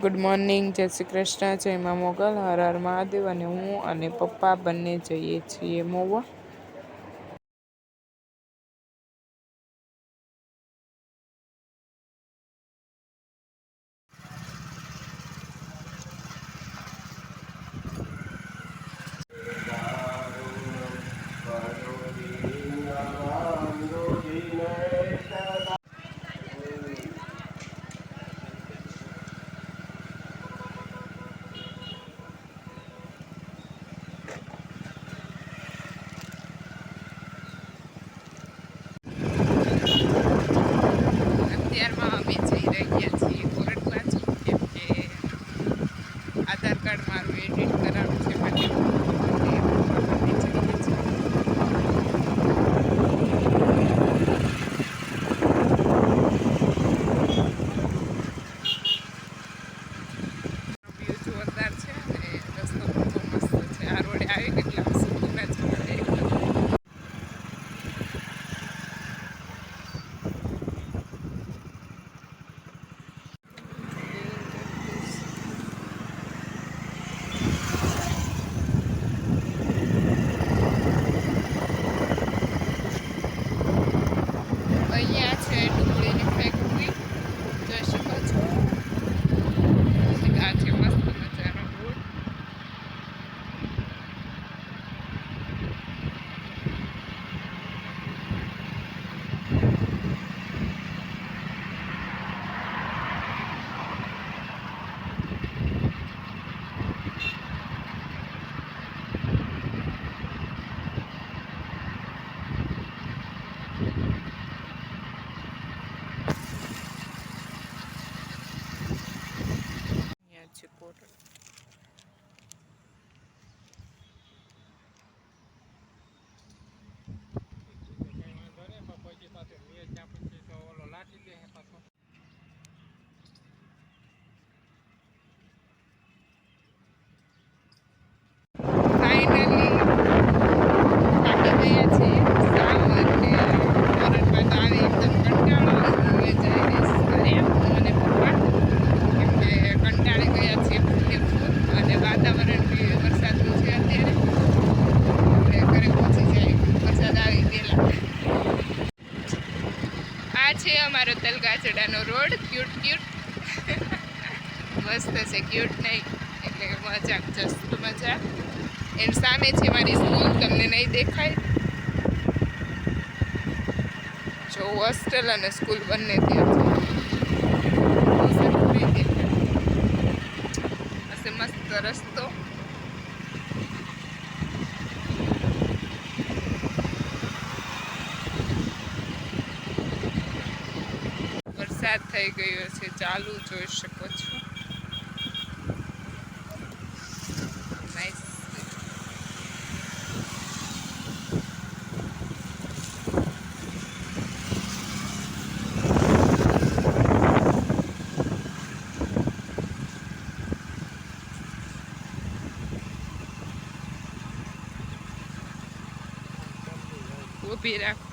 Good morning, જય શ્રી કૃષ્ણ, જય મા મોગલ, હર હર મહાદેવ. અને હું અને પપ્પા બંને જઈએ છીએ મોવા. અત્યારમાં અમે જઈ રહ્યા છીએ કોરટ બાજુ, કેમ કે આધાર કાર્ડ મારું એડિટ કરાવવું છે માટે વ્યૂ જોરદાર છે અને રસ્તો પણ બહુ મસ્ત છે. આ રોડે આવી કેટલા સુકૂન જ મળે એકદમ. અહીંયા છે ડુંગળીની ફેક્ટરી, જોઈ શકો છો. આ છે મસ્ત મજાનો રોડ. અહીંયા છે કોરટ. ફાઇનલી થાકી ગયા છીએ સાવ, એટલે કોરટમાં તો આવે એકદમ કંટાળો આવે. જઈને ઘરે હું અને પપ્પા, કેમ કે કંટાળી ગયા છીએ ફૂલે ફૂલ. અને વાતાવરણ બી વરસાદનું છે અત્યારે, એટલે ઘરે પહોંચી જાય વરસાદ આવી ગયેલા. આ છે અમારો તલગાચડાનો રોડ. ક્યુટ ક્યુટ મસ્ત છે. ક્યુટ નહીં એટલે મજાક, જસ્ટ મજાક. એની સામે છે મારી સ્કૂલ, તમને નહીં દેખાય. જો હોસ્ટેલ અને સ્કૂલ બંને ત્યાં છે. મસ્ત રસ્તો. વરસાદ થઈ ગયો છે ચાલુ, જોઈ શકો છો. નાઈસ. ઊભી રાખો.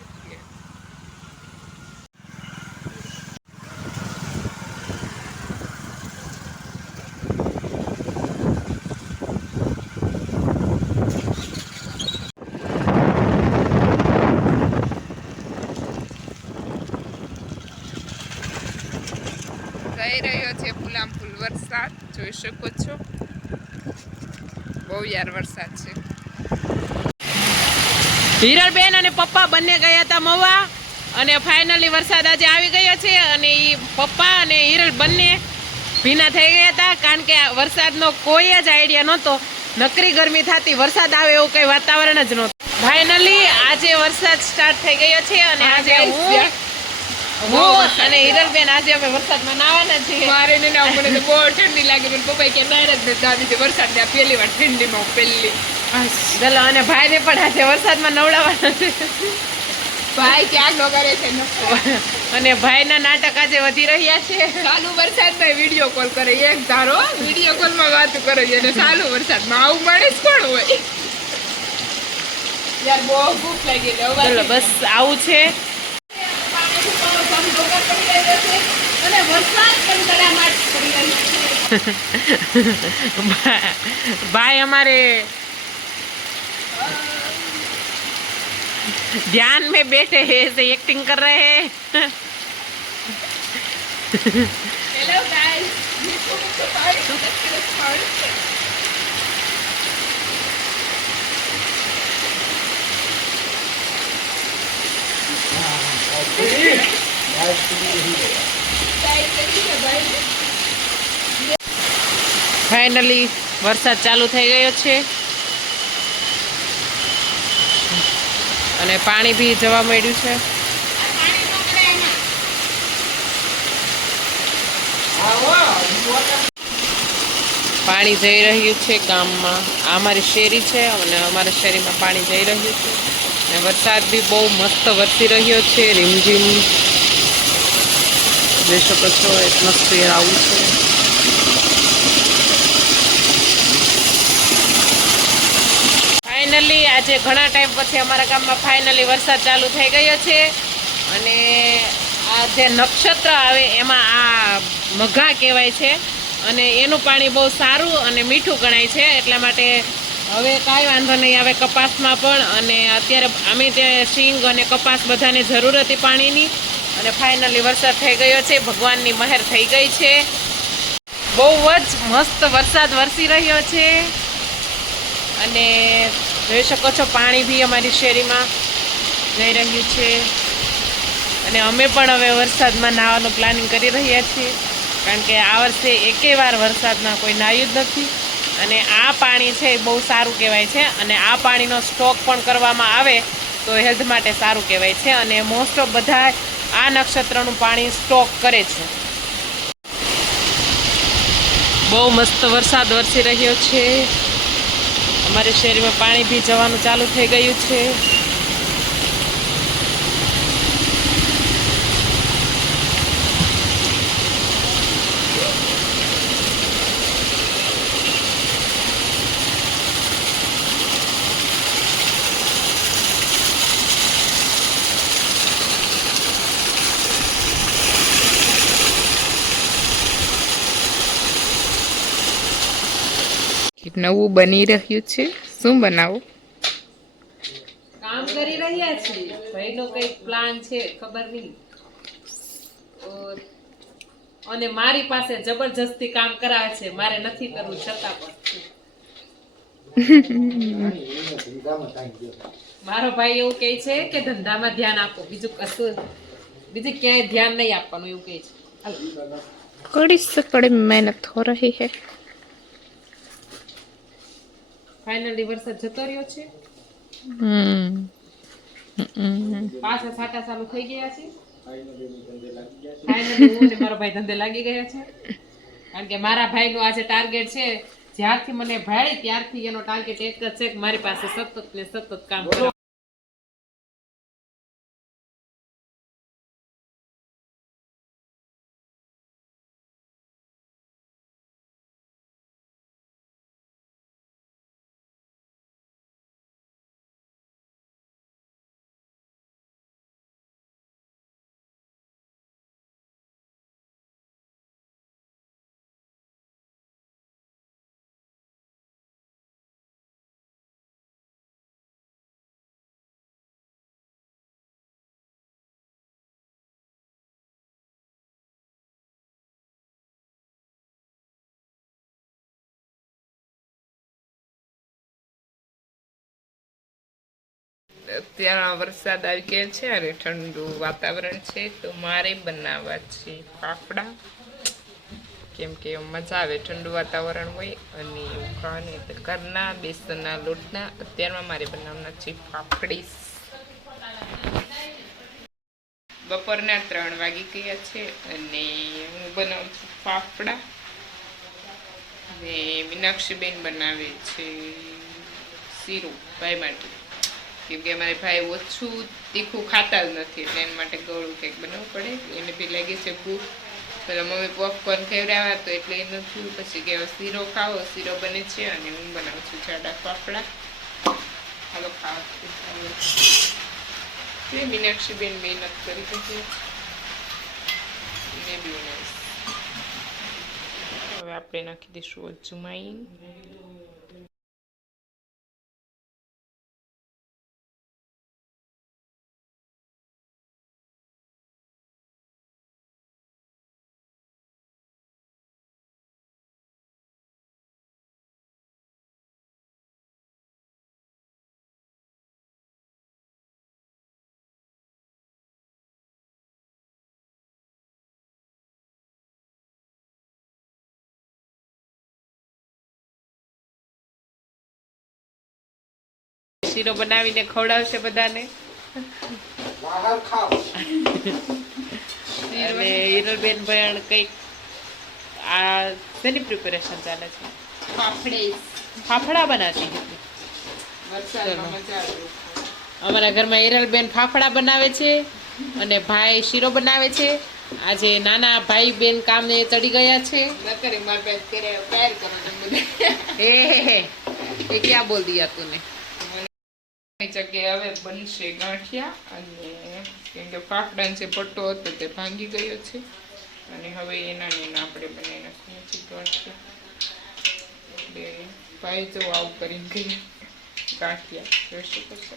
થઈ રહ્યો છે ફૂલામ ફૂલ વરસાદ, જોઈ શકો છો. બહુ યાર વરસાદ છે. હિરલબેન અને પપ્પા બંને ગયા હતા મવા, અને ફાઇનલી વરસાદ આજે આવી ગયો છે. અને એ પપ્પા અને હિરલ બંને ભીના થઈ ગયા હતા, કારણ કે વરસાદનો કોઈ જ આઈડિયા નહોતો. નકરી ગરમી થતી, વરસાદ આવે એવું કંઈ વાતાવરણ જ નહોતું. ફાઇનલી આજે વરસાદ સ્ટાર્ટ થઈ ગયો છે. અને આજે હું અને હિરલબેન આજે અમે વરસાદમાં નાવાના છીએ. મારે ને ના, મને તો બહુ ઠંડી લાગે. મને પપ્પાએ કે ડાયરેક્ટ દાદી છે વરસાદ ને પહેલી વાર ઠંડીમાં પહેલી. ચલો, અને ભાઈને પણ આજે વરસાદમાં નવડાવવાના છે. ભાઈ ક્યાં નો કરે છે. અને ભાઈના નાટક આજે વધી રહ્યા છે. ચાલુ વરસાદમાં વિડીયો કોલ કરે, એક ધારો વિડીયો કોલમાં વાત કરે છે, અને ચાલુ વરસાદમાં આવું માણસ કોણ હોય યાર. બહુ ભૂખ લાગી. ચલો બસ આવું છે. અને વરસાદ પણ કડામાટ પડી રહ્યો છે. भाई हमारे ध्यान में बैठे हैं, ऐसे एक्टिंग कर रहे हैं। हेलो गाइस, ફાઇનલી વરસાદ ચાલુ થઈ ગયો છે અને પાણી બી જવા માંડ્યું છે. પાણી જઈ રહ્યું છે ગામમાં. આ અમારી શેરી છે અને અમારા શેરીમાં પાણી જઈ રહ્યું છે અને વરસાદ બી બહુ મસ્ત વરસી રહ્યો છે. રીમઝીમ જોઈ શકો છો, એટમોસ્ફિયર આવું છે. ફાઇનલી આજે ઘણા ટાઈમ પછી અમારા ગામમાં ફાઇનલી વરસાદ ચાલુ થઈ ગયો છે અને આ જે નક્ષત્ર આવે એમાં આ મઘા કહેવાય છે અને એનું પાણી બહુ સારું અને મીઠું ગણાય છે. એટલા માટે હવે કાંઈ વાંધો નહીં આવે કપાસમાં પણ. અને અત્યારે અમે ત્યાં સિંગ અને કપાસ બધાને જરૂર હતી પાણીની અને ફાઇનલી વરસાદ થઈ ગયો છે. ભગવાનની મહેર થઈ ગઈ છે. બહુ જ મસ્ત વરસાદ વરસી રહ્યો છે અને જોઈ શકો છો પાણી બી અમારી શેરીમાં જઈ રહ્યું છે અને અમે પણ હવે વરસાદમાં નાહવાનું પ્લાનિંગ કરી રહ્યા છીએ કારણ કે આ વર્ષે એકેય વાર વરસાદમાં કોઈ નાહ્યું જ નથી અને આ પાણી છે એ બહુ સારું કહેવાય છે અને આ પાણીનો સ્ટોક પણ કરવામાં આવે તો હેલ્થ માટે સારું કહેવાય છે અને મોસ્ટ ઓફ બધા આ નક્ષત્રનું પાણી સ્ટોક કરે છે. બહુ મસ્ત વરસાદ વરસી રહ્યો છે. અમારી શેરીમાં પાણી બી જવાનું ચાલુ થઈ ગયું છે. નવું બની રહ્યું છે. શું બનાવું? કામ કરી રહ્યા છીએ. ભાઈનો કઈક પ્લાન છે, ખબર નહીં. અને મારી પાસે જબરજસ્તી કામ કરાવે છે. મારે નથી કરવું છતાં પણ. મારો ભાઈ એવું કહે છે કે ધંધામાં ધ્યાન આપો, બીજું કશું બીજું ક્યાંય ધ્યાન નહીં આપવાનું એવું કહે છે. कड़ी से कड़ी मेहनत हो रही है. ફાઇનલી વરસાદ જતો રહ્યો છે. પાછા સાટા ચાલુ થઈ ગયા છે. ફાઇનલી હું ને મારો ભાઈ ધંધે લાગી ગયા છે કારણ કે મારા ભાઈનું આજે ટાર્ગેટ છે. જ્યારથી મને ભાઈ ત્યારથી એનો ટાર્ગેટ એક જ છે કે મારી પાસે સતત ને સતત કામ કરવા. અત્યારે વરસાદ આવી ગયા છે અને ઠંડુ વાતાવરણ છે તો મારે બનાવવા છે ફાફડા. કેમ કે મજા આવે ઠંડુ વાતાવરણ હોય અને ખાને ઘરના બેસનના લોટના. અત્યારમાં મારે બનાવવાના છે ફાફડી. બપોરના 3 વાગી ગયા છે અને હું બનાવું છું ફાફડા અને મીનાક્ષીબેન બનાવે છે શીરો ભાઈ માટે. કેમ કે અમારે ભાઈ ઓછું તીખું ખાતા જ નથી એટલે એના માટે ગળું કંઈક બનાવવું પડે. એને બી લાગે છે ભૂખ. પેલા મમ્મી પોપકોર્ન ખવડાવ્યા તો એટલે એ નથી. પછી કે શીરો ખાવો, શીરો બને છે અને હું બનાવું છું જાડા ફાફડા. હાલો ખાવા. મીનાક્ષીબેન મહેનત કરી હતી મેં બી બનાવીશ. હવે આપણે નાખી દઈશું અજમાઈન. શીરો બનાવીને ખવડાવશે બધાને. અને હિરલબેન પણ કંઈક આ શેની પ્રિપેરેશન ચાલે છે? ફાફડા બનાવતી હતી. અમારા ઘરમાં હિરલબેન ફાફડા બનાવે છે અને ભાઈ શીરો બનાવે છે. આજે નાના ભાઈ બેન કામે ચડી ગયા છે. એ ક્યાં બોલ દિયા તુને? જગ્યાએ હવે બનશે ગાંઠિયા, અને કેમ કે ફાફડાનો જે પટ્ટો હતો તે ભાંગી ગયો છે, અને હવે એના આપણે બનાવી નાખીએ છીએ ગાંઠિયા. એટલે ભાઈ જો આવું કરીને ગઈ ગાંઠિયા જોઈ શકો છો.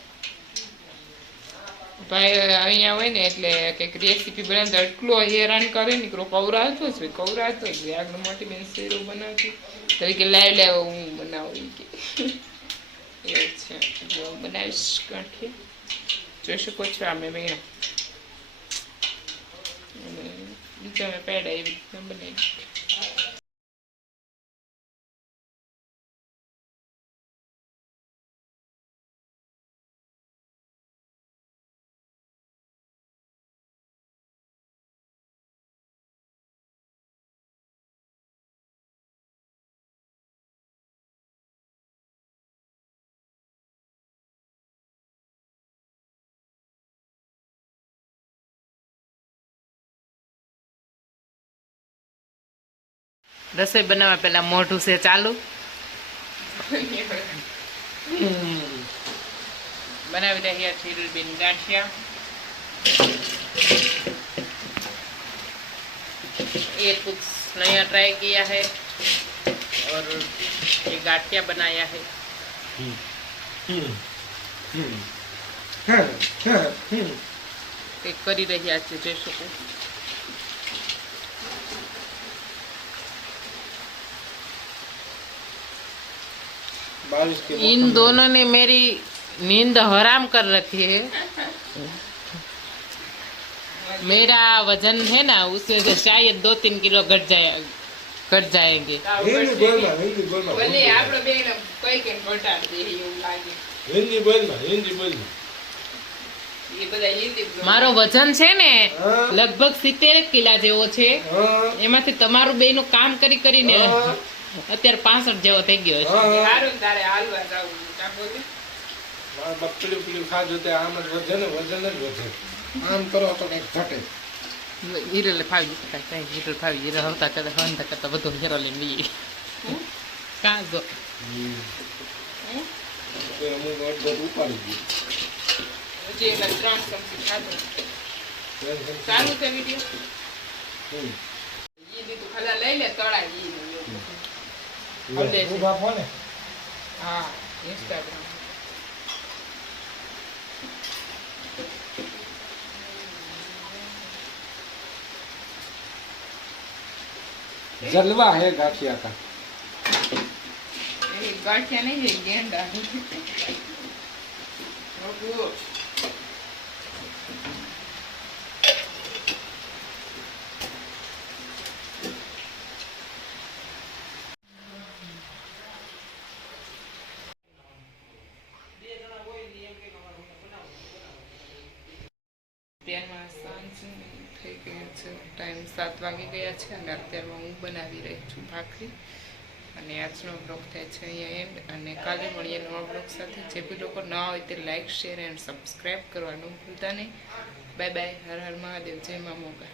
ભાઈ અહીંયા હોય ને એટલે કંઈક રેસીપી બનાવતા એટલો હેરાન કરે ને, કવરાતો જ આગળ મોટી બેન શેરો બનાવતી તરીકે લાવ હું બનાવું કે એવું છે. બનાવીશ ગાંઠિયા જોઈ શકો છો. અમે મેળા બીજા મેં પેડા એવી રીતના બનાવી. રસોઈ બનાવવા પેલા મોઢું છે ચાલુ. बनावी રહ્યા છે હિરલબેન ગાંઠિયા. ये कुछ नया ट्राई किया है और ये गाठिया बनाया है. एक કરી રહ્યા છે જોઈ શકો. इन दोनों ने मेरी नींद हराम कर रखी है. मेरा वजन है ना उसमें से शायद 2-3 किलो घट जाएंगे. મારો વજન છે ને લગભગ 70 કિલા જેવો છે. એમાંથી તમારું બેયનું કામ કરી કરીને અત્યારે 65 જેવો થઈ ગયો છે. આમ કરો તો કઈક ઘટે. હિરલ ફાવી જતા હિરલ ફાવી હવતા કરતા બધું હિરલ લઈ કાં જો અમુક અડધો ઉપાડી સારું છે વિડીયો. લઈ લે તળાવી. હા ઇન્સ્ટાગ્રામ जलवा है गाठिया का. गाठिया नहीं है गेंडा. અત્યારમાં સાંજ થઈ ગયો છે, ટાઈમ 7 વાગી ગયા છે અને અત્યારમાં હું બનાવી રહી છું ભાખરી. અને આજનો બ્લોગ થાય છે અહીંયા એન્ડ, અને કાલે મળીએ નવા બ્લોગ સાથે. જે બી લોકો ન હોય તે લાઇક શેર એન્ડ સબસ્ક્રાઈબ કરવાનું ભૂલતા નહીં. Bye bye. હર હર મહાદેવ. જય મા મોગા.